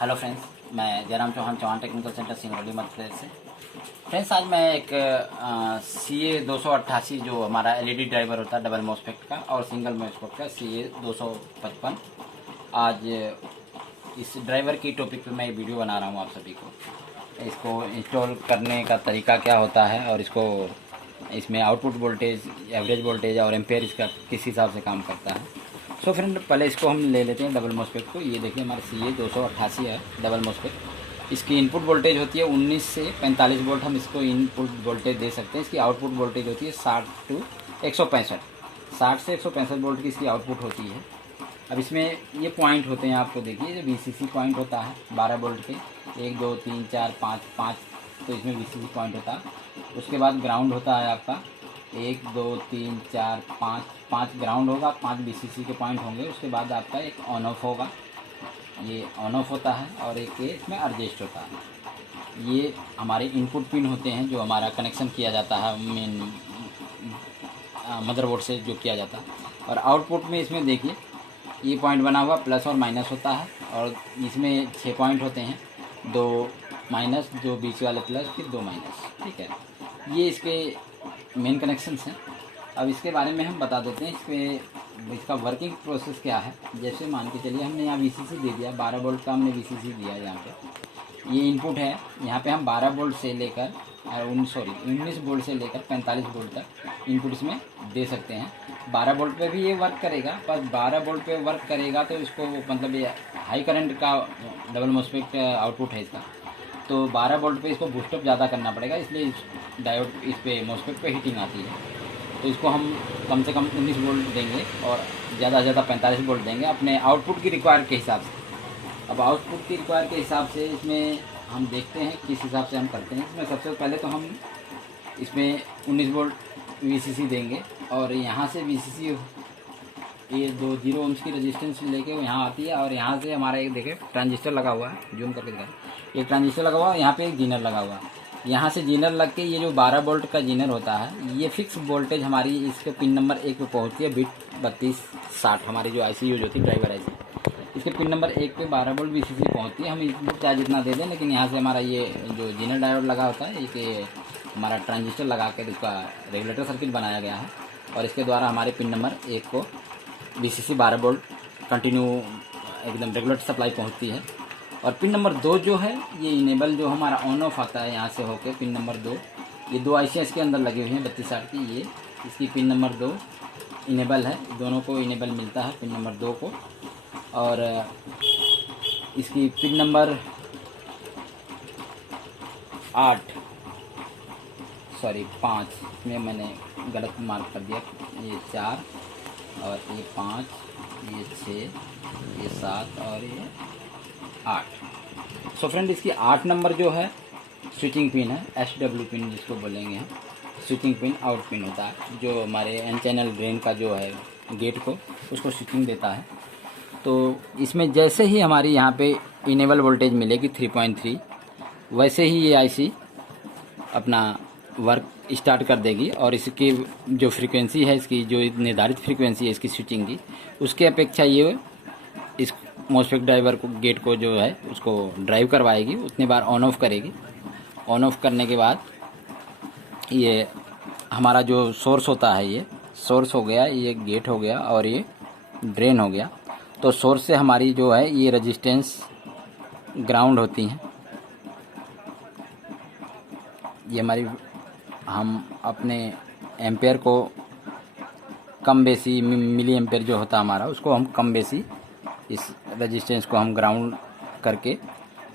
Hello friends, मैं Jairam Chauhan technical centre Singrauli Madhya Pradesh से। Friends, आज मैं एक CA 288 जो हमारा LED ड्राइवर होता है डबल मोस्फेट का और सिंगल मोस्फेट का CA 255, आज इस ड्राइवर की टॉपिक पे मैं वीडियो बना रहा हूँ आप सभी को। इसको इंस्टॉल करने का तरीका क्या होता है और इसमें आउटपुट वोल्टेज, एवरेज वोल्टेज और एम्पेयर इसका किस हिसाब से काम करता है। सो फ्रेंड, पहले इसको हम ले लेते हैं डबल मोस्फेट को। ये देखिए हमारा CA 288 है डबल मोस्फेट। इसकी इनपुट वोल्टेज होती है 19 से 45 वोल्ट। हम इसको इनपुट वोल्टेज दे सकते हैं। इसकी आउटपुट वोल्टेज होती है 60 से 165 वोल्ट की इसकी आउटपुट होती है। अब इसमें ये पॉइंट होते हैं, आपको देखिए जो VCC पॉइंट होता है 12 वोल्ट के, 1 2 3 4 5, तो इसमें VCC पॉइंट होता है। उसके बाद ग्राउंड होता है आपका 1 2 3 4 5 ग्राउंड होगा, 5 VCC के पॉइंट होंगे। उसके बाद आपका एक ऑन ऑफ होगा, ये ऑन ऑफ होता है, और एक इसमें एडजस्ट होता है। ये हमारे इनपुट पिन होते हैं जो हमारा कनेक्शन किया जाता है मेन मदरबोर्ड से जो किया जाता है। और आउटपुट में इसमें देखिए ये पॉइंट बना हुआ प्लस और माइनस होता है, और इसमें 6 पॉइंट होते हैं, 2 माइनस, 2 बीच वाले प्लस, फिर 2 माइनस। ठीक है, ये इसके मेन कनेक्शंस हैं। अब इसके बारे में हम बता देते हैं इसका वर्किंग प्रोसेस क्या है। जैसे मान के चलिए हमने यहाँ VCC दे दिया, 12 वोल्ट का हमने VCC दिया यहाँ पे। ये इनपुट है, यहाँ पे हम 12 वोल्ट से लेकर 19 वोल्ट से लेकर 45 वोल्ट तक इनपुट इसमें दे सकते हैं। 12 वोल्ट पे भी ये वर्क करेगा, पर 12 वोल्ट पे वर्क करेगा तो इसको मतलब ये हाई करंट का डबल मोस्फेट आउटपुट है इसका, तो 12 वोल्ट पे इसको बूस्टअप ज़्यादा करना पड़ेगा, इसलिए इस डायोड इस पे मोस्फेट पे हीटिंग आती है। तो इसको हम कम से कम 19 वोल्ट देंगे और ज़्यादा से ज़्यादा 45 वोल्ट देंगे अपने आउटपुट की रिक्वायर के हिसाब से। अब आउटपुट की रिक्वायर के हिसाब से इसमें हम देखते हैं किस हिसाब से हम करते हैं। इसमें सबसे पहले तो हम इसमें 19 वोल्ट VCC देंगे, और यहाँ से VCC ये 2 0 ohms की रेजिस्टेंस लेके यहाँ आती है, और यहाँ से हमारा एक देखिए ट्रांजिस्टर लगा हुआ है, जूम करके दिखा, एक ट्रांजिस्टर लगा हुआ है, यहाँ पे एक जीनर लगा हुआ है। यहाँ से जीनर लग के ये जो 12 वोल्ट का जीनर होता है, ये फिक्स वोल्टेज हमारी इसके पिन नंबर 1 पे पहुँचती है, बिट 3260 हमारी जो IC यूज होती है ड्राइवर IC, इसके पिन नंबर 1 पे 12 वोल्ट VCC पहुँचती है। हम इनपुट चार्ज इतना दे दें, लेकिन यहाँ से हमारा ये जो जीनर डायोड लगा होता है, एक हमारा ट्रांजिस्टर लगा कर इसका रेगुलेटर सर्किट बनाया गया है, और इसके द्वारा हमारे पिन नंबर 1 को VCC 12 वोल्ट कंटिन्यू एकदम रेगुलर सप्लाई पहुंचती है। और पिन नंबर 2 जो है, ये इनेबल जो हमारा ऑन ऑफ आता है यहाँ से होके पिन नंबर 2, ये 2 IC इसके अंदर लगे हुए हैं 3260 की, ये इसकी पिन नंबर 2 इनेबल है, दोनों को इनेबल मिलता है पिन नंबर 2 को। और इसकी पिन नंबर 5 में मैंने गलत मार्क कर दिया, ये 4 और ये 5, ये 6, ये 7 और ये 8। सो फ्रेंड, इसकी 8 नंबर जो है स्विचिंग पिन है, SW पिन जिसको बोलेंगे हम, स्विचिंग पिन आउट पिन होता है, जो हमारे N चैनल ड्रेन का जो है गेट को उसको स्विचिंग देता है। तो इसमें जैसे ही हमारी यहाँ पे इनेबल वोल्टेज मिलेगी 3.3, वैसे ही ये IC अपना वर्क स्टार्ट कर देगी, और इसकी जो फ्रीक्वेंसी है, इसकी जो निर्धारित फ्रीक्वेंसी है इसकी स्विचिंग की, उसके अपेक्षा ये इस मोस्फेट ड्राइवर को गेट को जो है उसको ड्राइव करवाएगी, उतनी बार ऑन ऑफ करेगी। ऑन ऑफ करने के बाद ये हमारा जो सोर्स होता है, ये सोर्स हो गया, ये गेट हो गया और ये ड्रेन हो गया। तो सोर्स से हमारी जो है ये रेजिस्टेंस ग्राउंड होती हैं, ये हमारी, हम अपने एम्पेयर को कम बेसी मिली एम्पेयर जो होता है हमारा, उसको हम कम बेसी इस रेजिस्टेंस को हम ग्राउंड करके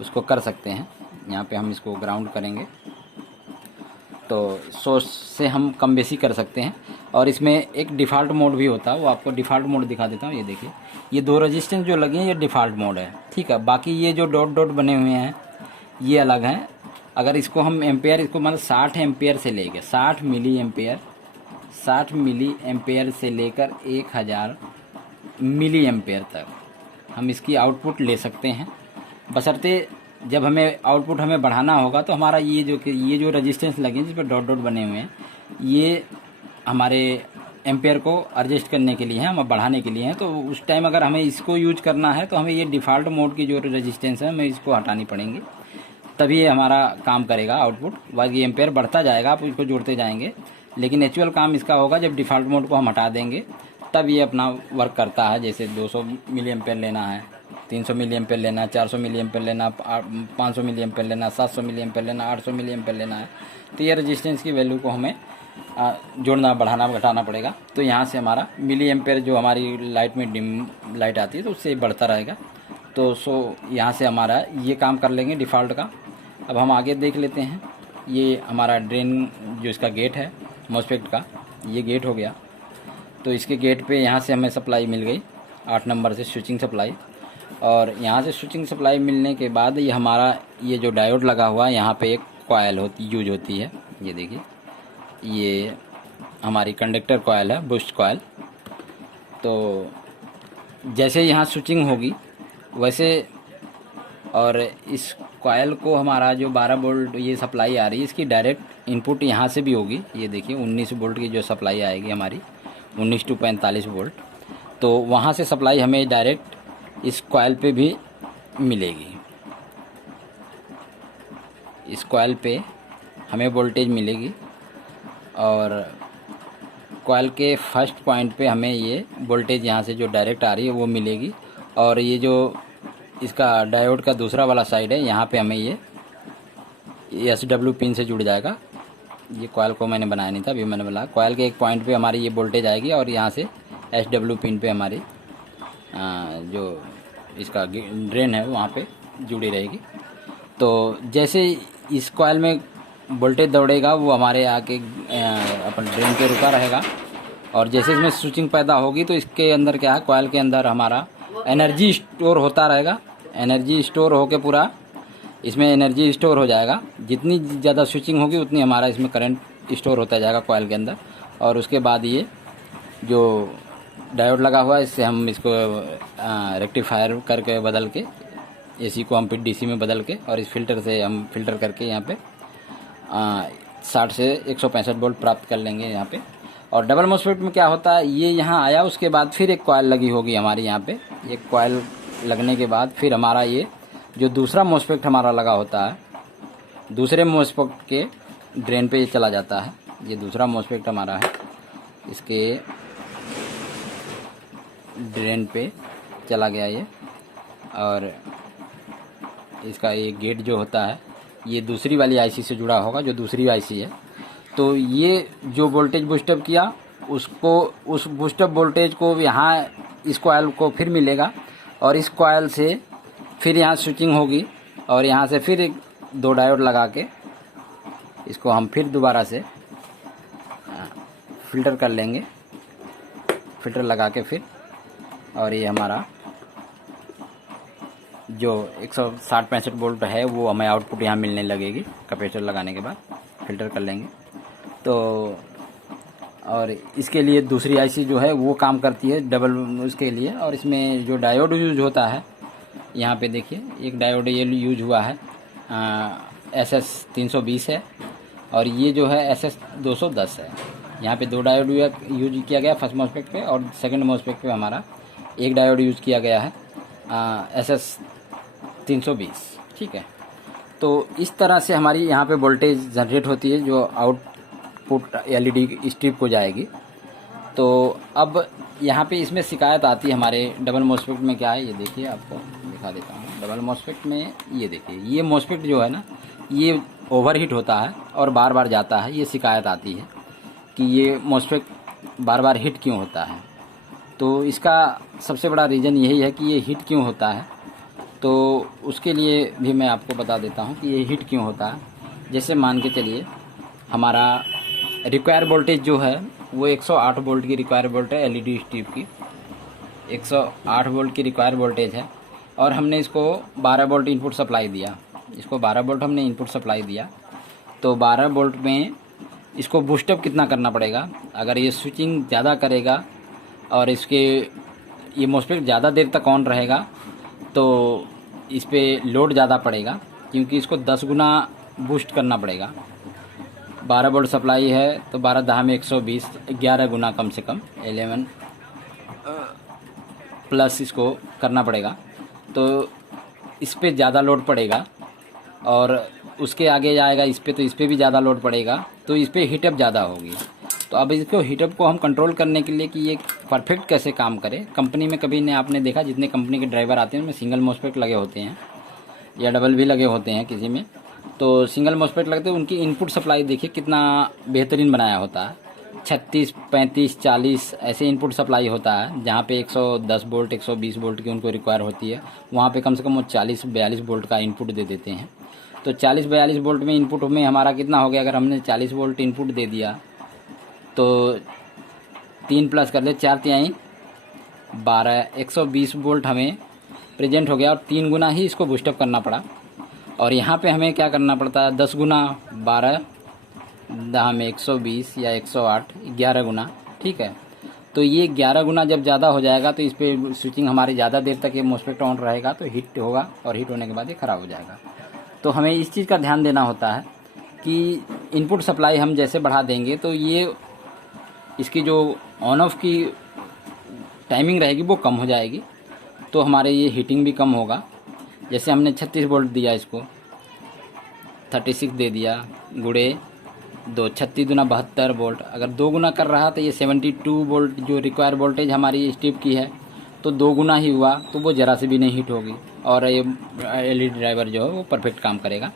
उसको कर सकते हैं। यहाँ पे हम इसको ग्राउंड करेंगे तो सोर्स से हम कम बेसी कर सकते हैं। और इसमें एक डिफ़ॉल्ट मोड भी होता है, वो आपको डिफ़ॉल्ट मोड दिखा देता हूँ। ये देखिए, ये 2 रेजिस्टेंस जो लगे हैं ये डिफ़ॉल्ट मोड है, ठीक है। बाकी ये जो डॉट डॉट बने हुए हैं ये अलग हैं। अगर इसको हम एम्पेयर, इसको मतलब 60 एम्पेयर से लेकर 60 मिली एम्पेयर से लेकर 1000 मिली एम्पेयर तक हम इसकी आउटपुट ले सकते हैं, बशर्ते जब हमें आउटपुट हमें बढ़ाना होगा तो हमारा ये जो रेजिस्टेंस लगे जिस पर डॉट डॉट बने हुए हैं, ये हमारे एम्पेयर को एडजस्ट करने के लिए हैं, हम बढ़ाने के लिए हैं। तो उस टाइम अगर हमें इसको यूज करना है तो हमें ये डिफ़ॉल्ट मोड की जो रेजिस्टेंस है हमें इसको हटानी पड़ेंगी, तभी ये हमारा काम करेगा आउटपुट। बाकी एम्पेयर बढ़ता जाएगा, आप इसको जोड़ते जाएंगे, लेकिन एक्चुअल काम इसका होगा जब डिफ़ॉल्ट मोड को हम हटा देंगे तब ये अपना वर्क करता है। जैसे 200 मिली एम्पेयर लेना है, 300 मिली एम्पेयर लेना है, 400 मिली एम्पेयर लेना, 500 मिली एम्पेयर लेना, 700 मिली एम्पेयर लेना, 800 मिली एम्पेयर लेना है, तो ये रेजिस्टेंस की वैल्यू को हमें जोड़ना, बढ़ाना, घटाना पड़ेगा। तो यहाँ से हमारा मिली एम्पेयर जो हमारी लाइट में डिम लाइट आती है तो उससे बढ़ता रहेगा। तो यहाँ से हमारा ये काम कर लेंगे डिफ़ॉल्ट का। अब हम आगे देख लेते हैं। ये हमारा ड्रेन जो इसका गेट है मॉस्फेट का, ये गेट हो गया। तो इसके गेट पे यहाँ से हमें सप्लाई मिल गई 8 नंबर से स्विचिंग सप्लाई। और यहाँ से स्विचिंग सप्लाई मिलने के बाद ये हमारा ये जो डायोड लगा हुआ है यहाँ पे एक कॉयल यूज होती है। ये देखिए, ये हमारी कंडक्टर कॉयल है, बूस्ट कॉयल। तो जैसे यहाँ स्विचिंग होगी वैसे, और इस कॉयल को हमारा जो 12 वोल्ट ये सप्लाई आ रही है इसकी डायरेक्ट इनपुट यहाँ से भी होगी। ये देखिए 19 वोल्ट की जो सप्लाई आएगी हमारी, 19 to 45 वोल्ट, तो वहाँ से सप्लाई हमें डायरेक्ट इस कॉयल पे भी मिलेगी। इस कॉयल पे हमें वोल्टेज मिलेगी और कॉयल के फर्स्ट पॉइंट पे हमें ये वोल्टेज यहाँ से जो डायरेक्ट आ रही है वो मिलेगी। और ये जो इसका डायोड का दूसरा वाला साइड है यहाँ पे हमें ये SW पिन से जुड़ जाएगा। ये कॉयल को मैंने बनाया नहीं था, अभी मैंने बनाया। कॉयल के एक पॉइंट पे हमारी ये वोल्टेज आएगी और यहाँ से SW पिन पे हमारी जो इसका ड्रेन है वहाँ पे जुड़ी रहेगी। तो जैसे इस कॉयल में वोल्टेज दौड़ेगा वो हमारे आके अपन ड्रेन पे रुका रहेगा। और जैसे इसमें स्विचिंग पैदा होगी तो इसके अंदर क्या है, कॉयल के अंदर हमारा एनर्जी स्टोर होता रहेगा। एनर्जी स्टोर होके पूरा इसमें एनर्जी स्टोर हो जाएगा। जितनी ज़्यादा स्विचिंग होगी उतनी हमारा इसमें करंट स्टोर होता जाएगा कॉयल के अंदर। और उसके बाद ये जो डायोड लगा हुआ है इससे हम इसको रेक्टिफायर करके बदल के AC को हम फिर DC में बदल के, और इस फिल्टर से हम फिल्टर करके यहाँ पे 60 से 165 वोल्ट प्राप्त कर लेंगे यहाँ पे। और डबल मॉस्फेट में क्या होता है, ये यहाँ आया उसके बाद फिर एक कॉयल लगी होगी हमारी यहाँ पे। एक कॉयल लगने के बाद फिर हमारा ये जो दूसरा मॉस्फेट हमारा लगा होता है, दूसरे मॉस्फेट के ड्रेन पे ये चला जाता है। ये दूसरा मॉस्फेट हमारा है, इसके ड्रेन पे चला गया ये। और इसका ये गेट जो होता है ये दूसरी वाली IC से जुड़ा होगा, जो दूसरी IC है। तो ये जो वोल्टेज बूस्टअप किया उसको, उस बूस्टअप वोल्टेज को यहाँ इस कॉयल को फिर मिलेगा। और इस कॉयल से फिर यहाँ स्विचिंग होगी और यहाँ से फिर एक 2 डायोड लगा के इसको हम फिर दोबारा से फिल्टर कर लेंगे, फिल्टर लगा के फिर। और ये हमारा जो 160-65 वोल्ट है वो हमें आउटपुट यहाँ मिलने लगेगी कैपेसिटर लगाने के बाद, फिल्टर कर लेंगे तो। और इसके लिए दूसरी IC जो है वो काम करती है डबल उसके लिए। और इसमें जो डायोड यूज होता है यहाँ पे देखिए, एक डायोड ये यूज हुआ है SS 320 है, और ये जो है SS 210 है। यहाँ पे 2 डायोड यूज किया गया फर्स्ट मॉस्फेट पे, और सेकंड मॉस्फेट पे हमारा एक डायोड यूज किया गया है SS 320। ठीक है, तो इस तरह से हमारी यहाँ पे वोल्टेज जनरेट होती है जो आउटपुट LED स्ट्रिप को जाएगी। तो अब यहाँ पे इसमें शिकायत आती है हमारे डबल मॉस्फेट में। क्या है ये देखिए, आपको दिखा देता हूँ। डबल मॉस्फेट में ये देखिए, ये मॉस्फेट जो है ना ये ओवरहीट होता है और बार बार जाता है। ये शिकायत आती है कि ये मॉस्फेट बार बार हीट क्यों होता है। तो इसका सबसे बड़ा रीज़न यही है कि ये हीट क्यों होता है। तो उसके लिए भी मैं आपको बता देता हूँ कि ये हीट क्यों होता है। जैसे मान के चलिए हमारा रिक्वायर वोल्टेज जो है वो 108 वोल्ट की रिक्वायर वोल्ट है LED स्ट्रिप की, 108 वोल्ट की रिक्वायर वोल्टेज है। और हमने इसको 12 वोल्ट इनपुट सप्लाई दिया, इसको 12 वोल्ट हमने इनपुट सप्लाई दिया। तो 12 वोल्ट में इसको बूस्टअप कितना करना पड़ेगा। अगर ये स्विचिंग ज़्यादा करेगा और इसके ये मॉस्फेट ज़्यादा देर तक ऑन रहेगा तो इस पर लोड ज़्यादा पड़ेगा, क्योंकि इसको 10 गुना बूस्ट करना पड़ेगा। 12 वोल्ट सप्लाई है तो 12 10 में 120, 11 गुना कम से कम 11 प्लस इसको करना पड़ेगा। तो इस पे ज़्यादा लोड पड़ेगा और उसके आगे जाएगा इस पे, तो इस पे भी ज़्यादा लोड पड़ेगा, तो इस पे हीटअप ज़्यादा होगी। तो अब इसको हीटअप को हम कंट्रोल करने के लिए कि ये परफेक्ट कैसे काम करे, कंपनी में कभी ने आपने देखा जितने कंपनी के ड्राइवर आते हैं उनमें सिंगल मॉस्फेट लगे होते हैं या डबल भी लगे होते हैं किसी में। तो सिंगल मॉस्फेट लगते हैं, उनकी इनपुट सप्लाई देखिए कितना बेहतरीन बनाया होता है, 36, 35, 40 ऐसे इनपुट सप्लाई होता है। जहाँ पे 110 वोल्ट 120 वोल्ट की उनको रिक्वायर होती है, वहाँ पे कम से कम वो 40-42 वोल्ट का इनपुट दे देते हैं। तो 40-42 वोल्ट में इनपुट में हमारा कितना हो गया, अगर हमने 40 वोल्ट इनपुट दे दिया तो 3 प्लस कर ले 4 तिहाई 12, 120 वोल्ट हमें प्रेजेंट हो गया और 3 गुना ही इसको बूस्टअप करना पड़ा। और यहाँ पे हमें क्या करना पड़ता है, 10 गुना 12 10 में 120 या 108, 11 गुना, ठीक है। तो ये 11 गुना जब ज़्यादा हो जाएगा तो इस पर स्विचिंग हमारी ज़्यादा देर तक ये मॉस्फेट ऑन रहेगा तो हीट होगा और हीट होने के बाद ये ख़राब हो जाएगा। तो हमें इस चीज़ का ध्यान देना होता है कि इनपुट सप्लाई हम जैसे बढ़ा देंगे तो ये इसकी जो ऑन ऑफ की टाइमिंग रहेगी वो कम हो जाएगी, तो हमारे ये हीटिंग भी कम होगा। जैसे हमने 36 वोल्ट दिया, इसको 36 दे दिया गुड़े 2, 36 दूना 72 वोल्ट। अगर 2 गुना कर रहा तो ये 72 वोल्ट जो रिक्वायर वोल्टेज हमारी स्टीप की है तो 2 गुना ही हुआ, तो वो ज़रा से भी नहीं हीट होगी और ये एलईडी ड्राइवर जो है वो परफेक्ट काम करेगा,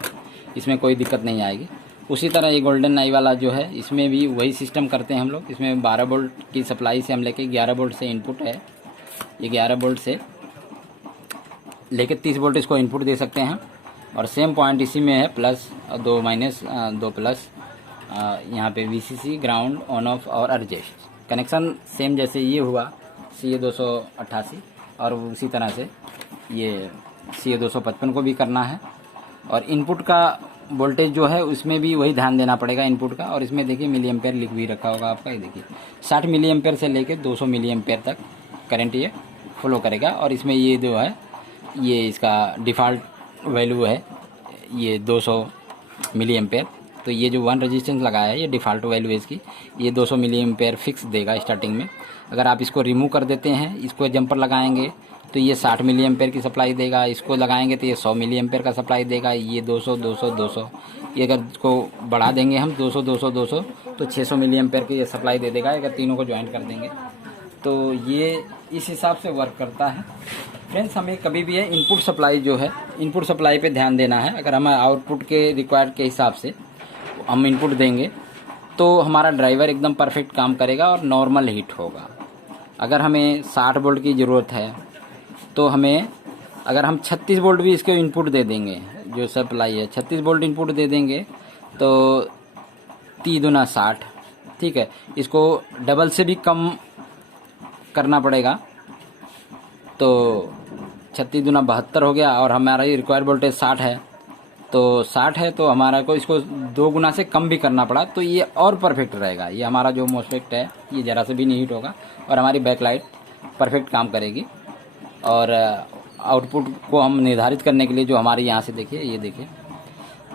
इसमें कोई दिक्कत नहीं आएगी। उसी तरह ये गोल्डन आई वाला जो है इसमें भी वही सिस्टम करते हैं हम लोग। इसमें 12 वोल्ट की सप्लाई से हम लेके 11 वोल्ट से इनपुट है, ये 11 वोल्ट से लेके 30 वोल्ट इसको इनपुट दे सकते हैं। और सेम पॉइंट इसी में है, प्लस 2 माइनस 2 प्लस, यहाँ पे VCC ग्राउंड ऑन ऑफ और एडजस्ट कनेक्शन सेम जैसे ये हुआ CA 288 और उसी तरह से ये CA 255 को भी करना है। और इनपुट का वोल्टेज जो है उसमें भी वही ध्यान देना पड़ेगा इनपुट का। और इसमें देखिए मिली एम्पेयर लिख भी रखा होगा आपका, ये देखिए 60 मिली एम्पेयर से लेके 200 मिली एम्पेयर तक करंट ये फ्लो करेगा। और इसमें ये जो है ये इसका डिफ़ॉल्ट वैल्यू है ये 200 मिली एम्पेयर। तो ये जो 1 रेजिस्टेंस लगाया है ये डिफ़ॉल्ट वैल्यू है इसकी, ये 200 मिली एम्पेयर फिक्स देगा स्टार्टिंग में। अगर आप इसको रिमूव कर देते हैं, इसको जंपर लगाएंगे तो ये 60 मिली एम्पेयर की सप्लाई देगा, इसको लगाएंगे तो ये 100 मिली एम्पेयर का सप्लाई देगा, ये 200 200 200। ये अगर इसको बढ़ा देंगे हम 200 200 200 तो 600 मिली एम्पेयर की ये सप्लाई दे देगा अगर तीनों को ज्वाइन कर देंगे। तो ये इस हिसाब से वर्क करता है। फ्रेंड्स, हमें कभी भी है इनपुट सप्लाई जो है, इनपुट सप्लाई पे ध्यान देना है। अगर हमें आउटपुट के रिक्वायर्ड के हिसाब से हम इनपुट देंगे तो हमारा ड्राइवर एकदम परफेक्ट काम करेगा और नॉर्मल हीट होगा। अगर हमें 60 वोल्ट की ज़रूरत है तो हमें अगर हम 36 वोल्ट भी इसके इनपुट दे देंगे, जो सप्लाई है 36 वोल्ट इनपुट दे देंगे तो 3 दूना 60, ठीक है। इसको डबल से भी कम करना पड़ेगा तो 36 दूना 72 हो गया। और हमारा ये रिक्वायर्ड वोल्टेज 60 है, तो 60 है तो हमारा को इसको 2 गुना से कम भी करना पड़ा तो ये और परफेक्ट रहेगा। ये हमारा जो मॉस्फेट है ये ज़रा से भी नहीं हीट होगा और हमारी बैकलाइट परफेक्ट काम करेगी। और आउटपुट को हम निर्धारित करने के लिए जो हमारे यहाँ से देखिए, ये देखिए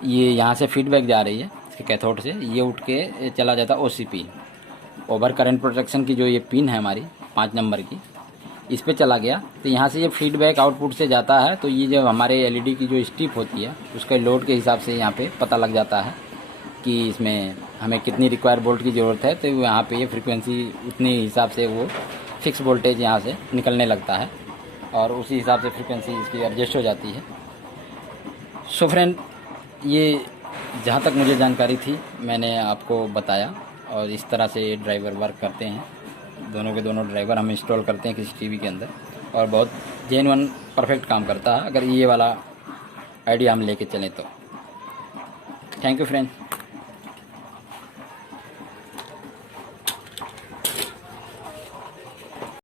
ये यहाँ से फीडबैक जा रही है इसके कैथोड से, ये उठ के चला जाता है OCP ओवर करंट प्रोटेक्शन की, जो ये पिन है हमारी 5 नंबर की, इस पे चला गया। तो यहाँ से ये फीडबैक आउटपुट से जाता है तो ये जो हमारे LED की जो स्टिप होती है उसके लोड के हिसाब से यहाँ पे पता लग जाता है कि इसमें हमें कितनी रिक्वायर वोल्ट की ज़रूरत है। तो यहाँ पे ये फ्रीक्वेंसी उतने हिसाब से वो फिक्स वोल्टेज यहाँ से निकलने लगता है और उसी हिसाब से फ्रीक्वेंसी इसकी एडजस्ट हो जाती है। सो फ्रेंड, ये जहाँ तक मुझे जानकारी थी मैंने आपको बताया और इस तरह से ड्राइवर वर्क करते हैं। दोनों के दोनों ड्राइवर हम इंस्टॉल करते हैं किसी टीवी के अंदर और बहुत जेन्युइन परफेक्ट काम करता है अगर ये वाला आइडिया हम लेके चलें तो। Thank you friends.